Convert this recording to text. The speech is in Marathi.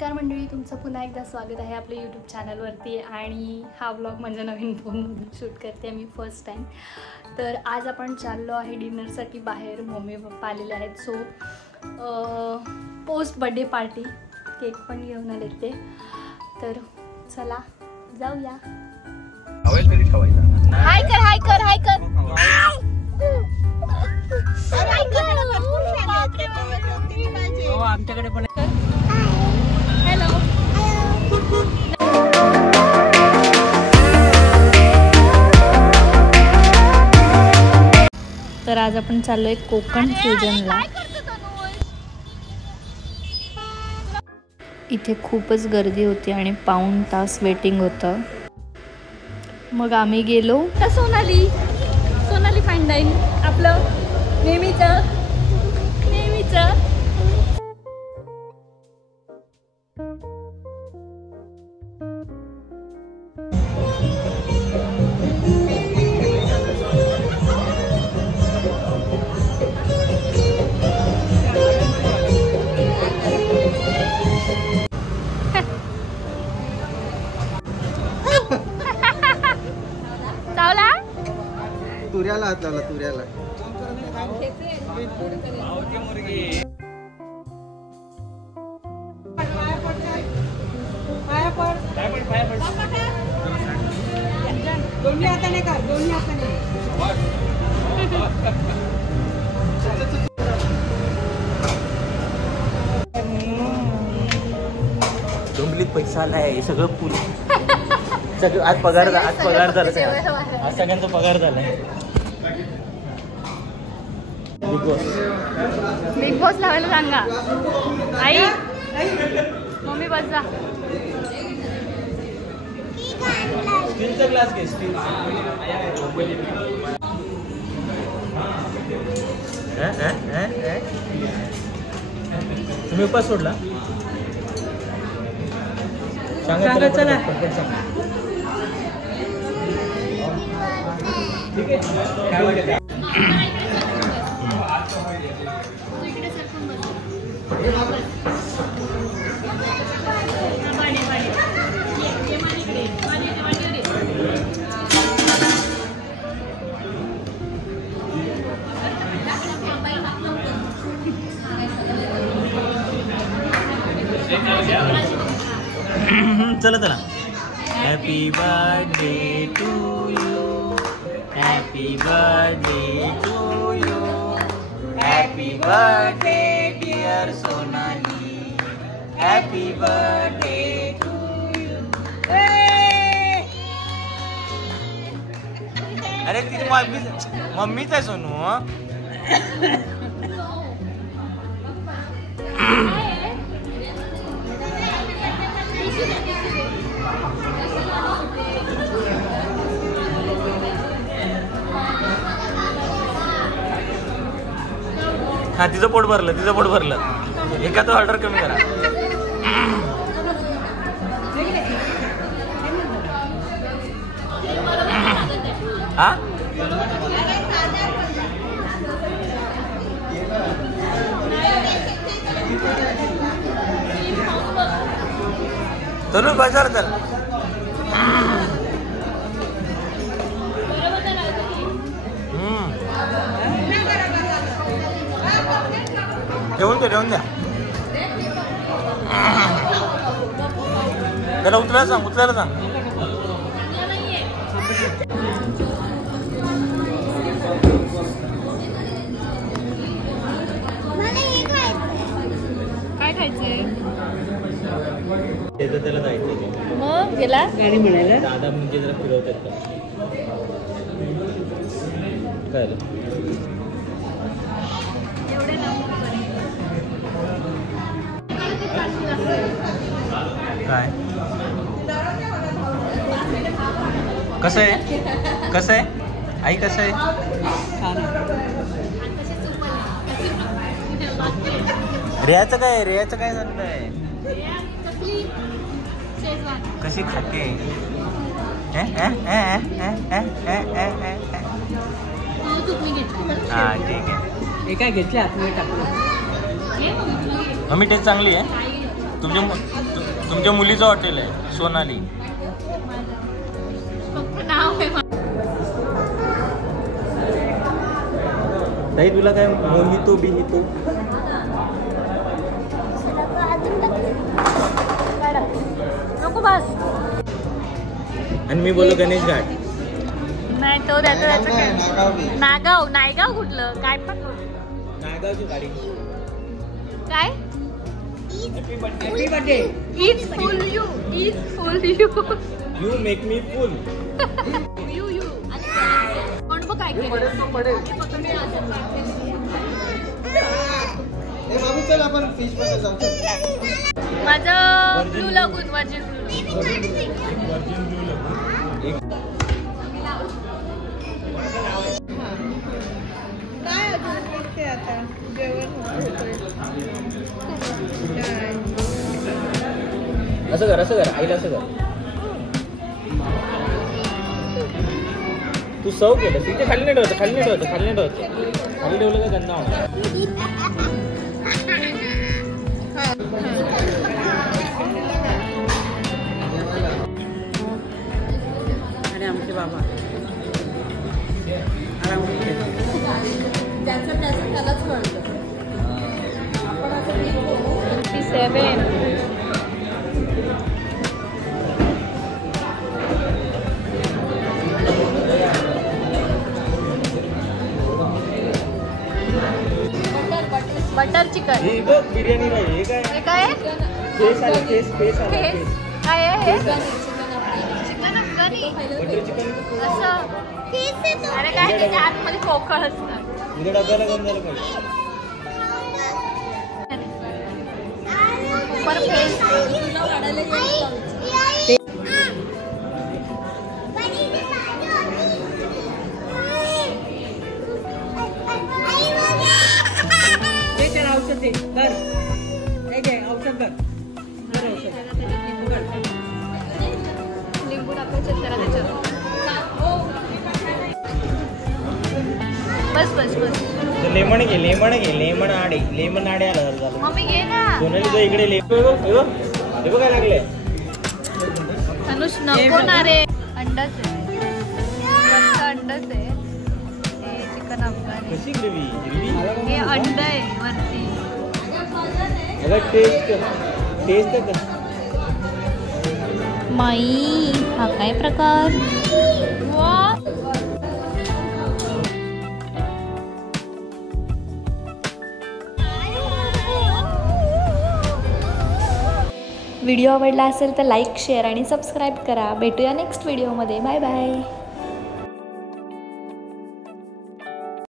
नमस्कार मंडळी, तुमचं पुन्हा एकदा स्वागत आहे आपल्या यूट्यूब चॅनलवरती. आणि हा व्लॉग माझ्या नवीन फोनमधून शूट करते मी फर्स्ट टाईम. तर आज आपण चाललो आहे डिनरसाठी बाहेर. मम्मी पप्पा आलेले आहेत. So post birthday party, cake पण घेऊन आले ते. तर चला जाऊया. हाय कर हाय कर हाय कर. आमच्याकडे पण हॅलो. तर आज आपण चाललोय कोकण फ्युजनला. इथे खूपच गर्दी होती आणि पाऊण तास वेटिंग होतं. मग आम्ही गेलो. सोनाली फाईन डाईन आपलं नेहमीचं. तुऱ्याला हात लावला, तुऱ्याला. दोन्ही हाताने कर, दोन्ही हाताने. डोंबलीत पैसा आलाय, सगळं फुल. सगळं आज पगार झाला. आज सगळ्यांचा पगार झालाय. बिग बॉस लावायला सांगा. आई मम्मी बस जा. स्टीलचा ग्लास घे. तुम्ही उपास सोडला. सांगा चला. ठीक आहे. चला चला. Happy birthday to you. Happy birthday to you. Happy birthday dear Sonali. Happy birthday to you. अरे ती मम्मीच आहे सोनू. हा तिचं पोट भरलं. एका तो ऑर्डर कमी करा. हा तनु बाजार चल. जेवण द्या. त्याला उतरायला सांग. काय खायचंय? त्याला जायचं मग गेला गाडी म्हणायला. दादा म्हणजे जरा फिरवतात का काय. काय कसं आहे आई? कसं आहे? रेयाचं काय चाललंय? कशी खाते? हा ठीक आहे. हे काय घेतले आतमध्ये टाकलं. मम्मी टेस्ट चांगली आहे. तुमच्या मुलीचं हॉटेल आहे सोनाली. ताई तुला काय मोहितो बिनितो नको बस. आणि मी बोललो गणेश घाट. नाही तो त्याचं नागाव कुठलं काय पण नागावची गाडी काय happy birthday it's full you you make me full you कोण बघ काय चल आपण फिश मध्ये जाऊ. माझं ब्लू लगून वर्जिन असं कर आईला असं कर. तू सर्व केलं तिथे खाली नाही ठेवायचं खाली ठेवलं का गंदा होणार. आणि आमचे बाबा त्यालाच कळतं. आपण असं 7 बटर चिकन बिर्याणी पाहिजे. हे काय फेस आला फेस काय आहे हे चिकन अफगाणी बटर चिकन असं. अरे काय त्याच्या आतमध्ये पोकळ असतं. उद्या डब्याला घेऊन झालं पाहिजे. पर फेस तुला वाढायला औषध दे कर. औषध कर. लिंबू टाकायचं त्याला त्याच्यावर. बस लेमन लेमन आडे आला झालं. मम्मी घे ना. सोनाली तो इकडे हे बघ काय लागले. अनुष नको ना रे. अंडाच आहे अंडच आहे. हे चिकन अफगाणी कशी ग्रेव्ही हे अंड आहे वरती. टेस्ट कर. माई हा काय प्रकार. व्हिडिओ आवडला असेल तर लाईक शेअर आणि सबस्क्राईब करा. भेटूया नेक्स्ट व्हिडिओमध्ये. Bye bye.